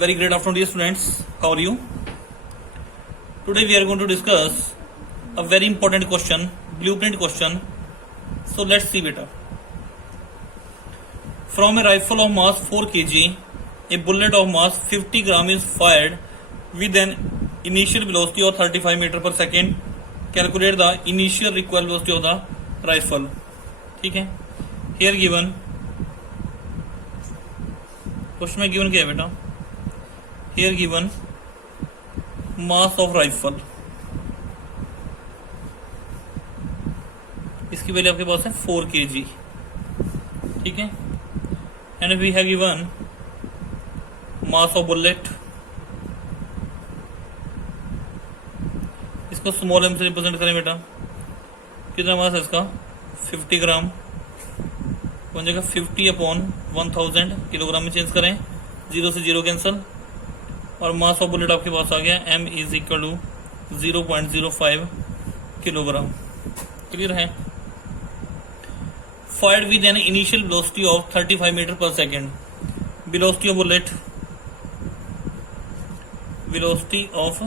Very great afternoon, dear students. How are you? Today we are going to discuss a very important question, blueprint question. So let's see beta. From a rifle of mass 4 kg, a bullet of mass 50 gram is fired with an initial velocity of 35 meter per second. Calculate the initial recoil velocity of the rifle. ठीक है, here given question में given क्या है बेटा? Here given mass of rifle, इसकी value आपके पास है 4 kg, ठीक है. And we have given mass of bullet, इसको स्मॉल एम से रिप्रेजेंट करें बेटा. कितना मास है इसका? 50 ग्राम. कौन जगह 50 अपॉन 1000 किलोग्राम में चेंज करें, 0 से 0 कैंसल, और मास ऑफ बुलेट आपके पास आ गया m is equal to 0.05 kilogram. Clear है? Fired with an initial velocity of 35 metre पर second. Velocity of bullet, velocity of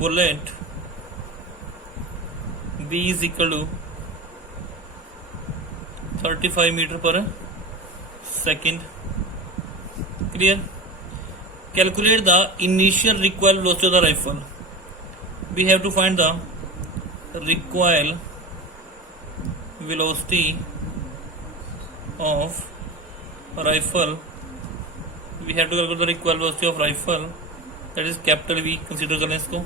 bullet v is equal to 35 metre पर second. Clear? Calculate the initial recoil velocity of the rifle. We have to find the recoil velocity of rifle. We have to calculate the recoil velocity of rifle. That is capital V. Consider करें इसको,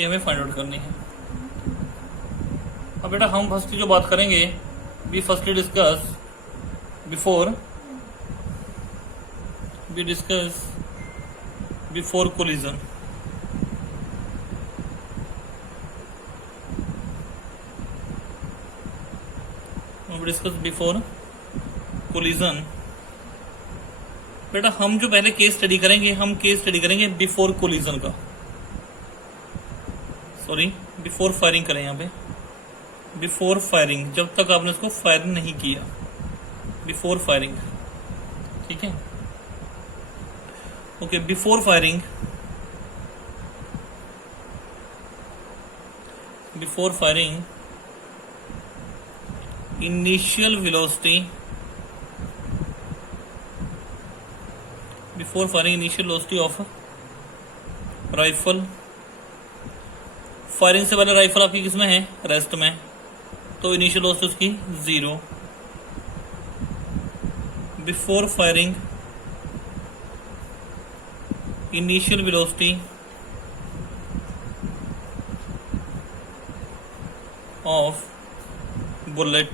ये हमें find out करनी है. अब बेटा हम first जो बात करेंगे, we firstly discuss before collision. We discuss before collision. बेटा हम जो पहले केस स्टडी करेंगे, हम केस स्टडी करेंगे बिफोर कोलिजन का. सॉरी, बिफोर फायरिंग करें यहाँ पे. बिफोर फायरिंग, जब तक आपने इसको फायर नहीं किया, बिफोर फायरिंग. ठीक है, okay. Before firing, initial velocity, before firing initial velocity of rifle. Firing से पहले राइफल आपकी किसमें है? रेस्ट में. तो इनिशियल वेलोसिटी उसकी 0. Before firing initial velocity of bullet,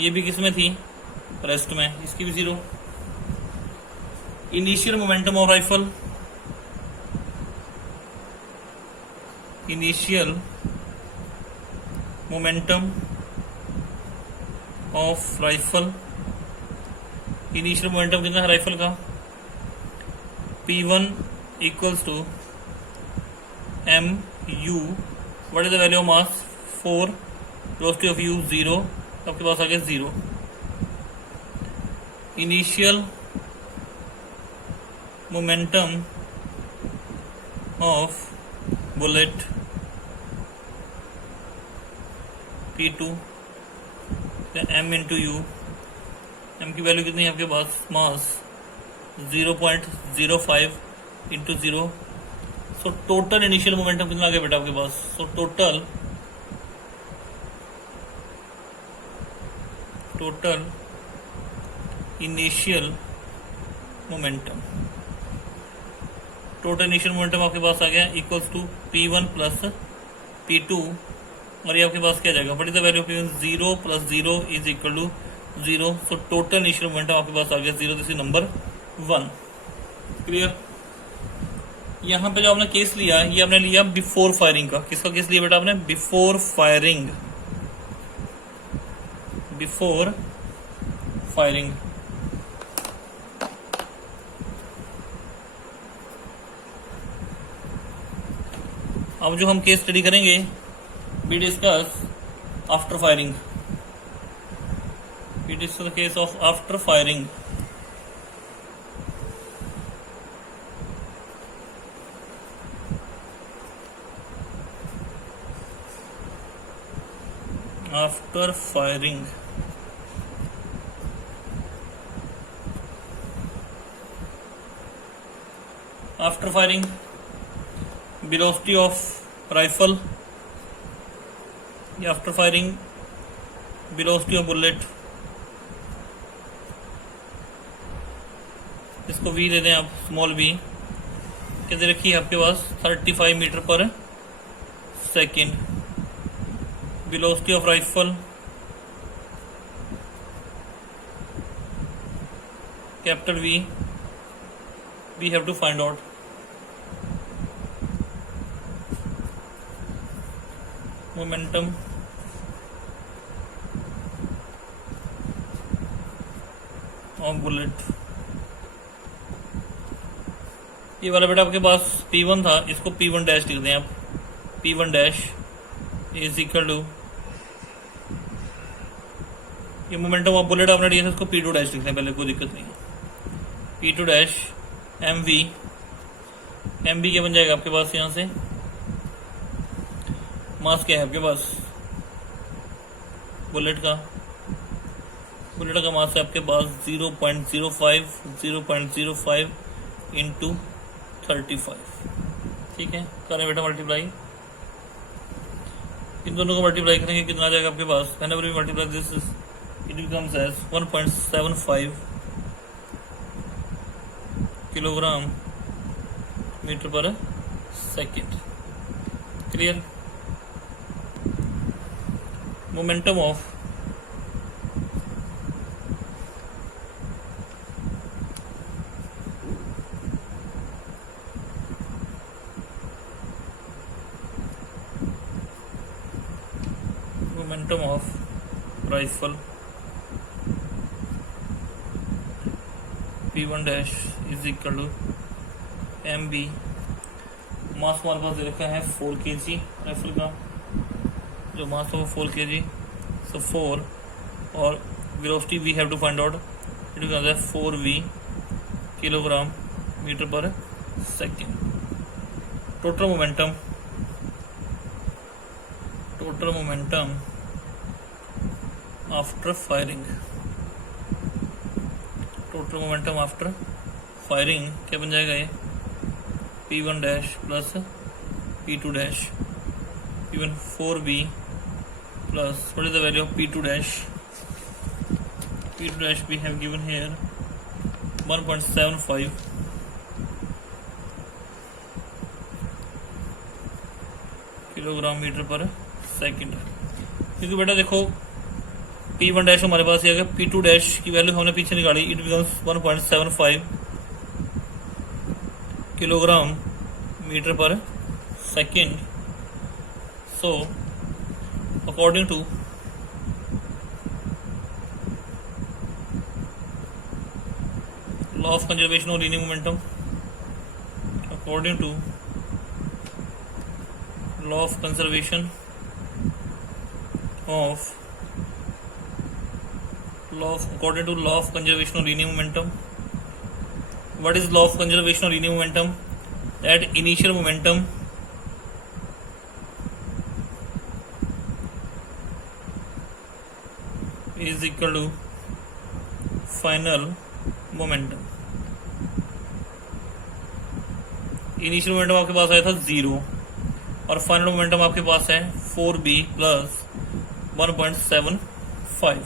ये भी किसमें थी? रेस्ट में. इसकी भी 0. Initial momentum of rifle, initial momentum of rifle. Initial momentum कितना है राइफल का? P1 equals to mu. What is the value of mass? 4. Velocity of u 0. आपके पास आ गया 0. Initial momentum of bullet P2 m into you. m की value कितनी है आपके पास? मास 0.05 into 0. So total initial momentum कितना आ गया बेटा आपके पास? सो टोटल इनिशियल मोमेंटम, आपके पास आ गया equals to P1 plus P2. और ये आपके पास क्या जाएगा? What is the value of P1? 0 plus 0 is equal to 0. So total initial momentum आपके पास आ गया 0. This is number 1. क्लियर? यहां पे जो आपने केस लिया, ये आपने लिया बिफोर फायरिंग का. किसका केस लिया बेटा आपने? Before firing. अब जो हम केस स्टडी करेंगे, we discuss after firing. It is the case of after firing. After firing velocity of rifle या after firing velocity of bullet, इसको v दे दें आप, स्मॉल v क्या दे रखी है आपके पास 35 मीटर पर second. velocity of rifle capital V, we have to find out। momentum of bullet, ये वाला बेटा आपके पास P1 था, इसको P1 डैश लिख दें आप। P1 dash is equal to, ये मोमेंटम ऑफ बुलेट आपने दिया था, इसको P2 डैश लिख दें पहले, कोई दिक्कत नहीं है। P2 डैश MV, MV क्या बन जाएगा आपके पास, यहाँ से मास क्या है आपके पास बुलेट का मास है आपके पास 0.05 इंटू 35। ठीक है, करें बेटा मल्टीप्लाई, इन दोनों को मल्टीप्लाई करेंगे कितना आ जाएगा आपके पास, whenever we multiply this it becomes as 1.75 kilogram metre पर second. Clear. Momentum of rifle P1 dash is equal to MB, mass हमारे पास दे रखा है 4 kg राइफल का, जो मास है वो 4 kg, सो 4 और velocity we have to find out, it is 4V kilogram metre पर second. Total momentum after firing, total momentum after firing क्या बन जाएगा, ये P1 dash plus P2 dash, P1 4V plus what is the value of P2 dash, P2 dash we have given here 1.75 kilogram metre पर second. क्योंकि बेटा देखो P1 dash हमारे पास ये आ गया, P2 डैश की वैल्यू हमने पीछे निकाली, इट बिकम्स 1.75 किलोग्राम मीटर पर second. So according to law of conservation of linear momentum, according to law of conservation of according to law of conservation of linear momentum, what is law of conservation of linear momentum, that initial momentum is equal to final momentum। Initial momentum आपके पास आया था 0 और final momentum आपके पास है 4B plus 1.75।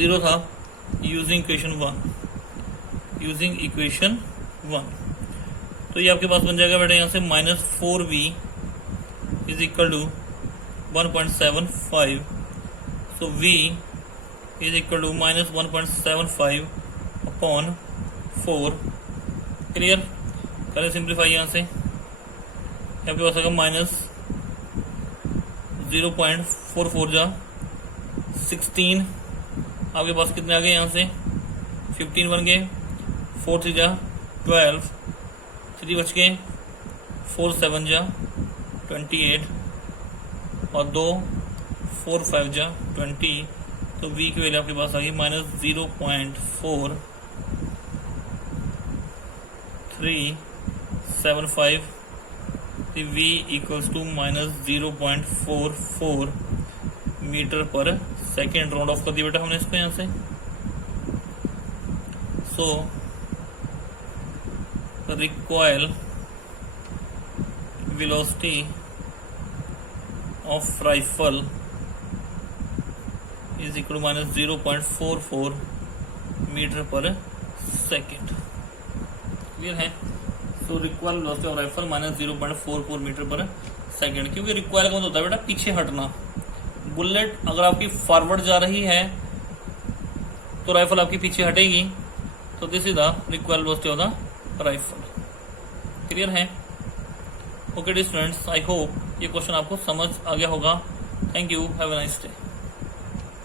0 था using equation 1, तो ये आपके पास बन जाएगा बेटा यहाँ से -4V is equal to 1.75, so V is equal to -1.75 upon 4। Clear, करें सिंप्लीफाई यहाँ से, आपके पास आएगा -0.44 जा 16, आपके पास कितने आ गए यहाँ से 15 बन गए, 4 3 जा 12, 3 बच गए, 4 7 जा 28 और 2 4 5 जा 20, तो V की वैल्यू आपके पास आ गई -0.4375, V equals to -0.44 मीटर पर सेकेंड। राउंड ऑफ कर दिया बेटा हमने इसको यहां से। So recoil velocity of rifle is equal to minus 0.44 metre पर सेकेंड। क्लियर है? So recoil velocity of rifle minus 0.44 metre पर सेकेंड। क्योंकि रिक्वायल का मतलब होता है बेटा पीछे हटना। बुलेट अगर आपकी फॉरवर्ड जा रही है तो राइफल आपकी पीछे हटेगी। तो this is the recoil velocity of the rifle. Clear है? Okay dear students, I hope ये क्वेश्चन आपको समझ आ गया होगा। Thank you, have a nice day.